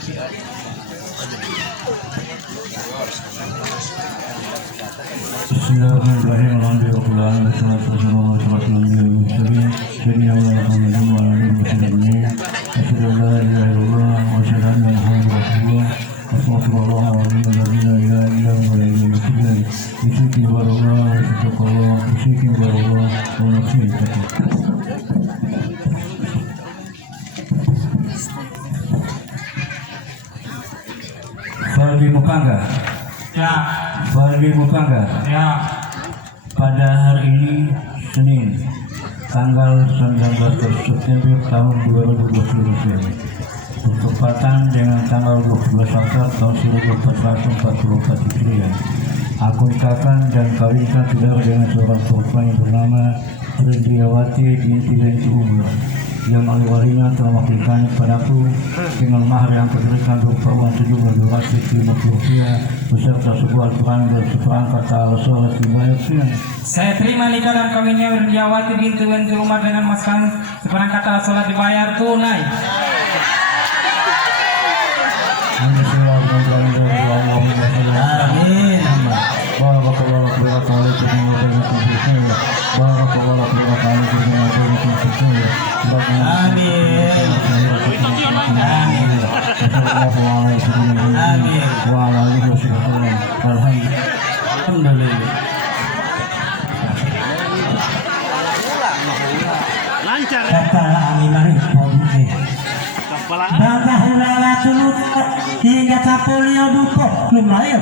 Bismillahirrahmanirrahim. Alhamdulillah wassalatu wassalamu ala rasulillah sayyidina Muhammadin wa ala alihi wasallam. Asyhadu an la ilaha illallah wa asyhadu anna Muhammadan rasulullah. Wassallallahu alaihi wa sallam la ilaha illa huwa al-hayyul qayyum. Bisyuki warahmatullahi wabarakatuh. Bisyuki warahmatullahi wabarakatuh. Fadli Mukangga. Ya. Fadli Mukangga. Ya. Pada hari ini Senin tanggal 19 September tahun 2022 bertepatan dengan tanggal 12 Safar tahun 1444 Hijriah. Aku nikahkan dan kawinkan saudara dengan seorang perempuan yang bernama Rindiawati binti Umar yang ahli-walinya telah memberikan padaku dengan mahar yang diberikan berupa uang sejumlah 250 rupiah beserta sebuah Al-Quran dan seperangkat alat-alat dibayar. Saya terima nikah dan kawinnya Rindiawati binti Umar dengan mas kawin seperangkat alat sholat dibayar tunai. Amin. Lancar. Bangga hula hingga 10 dupo lumayan.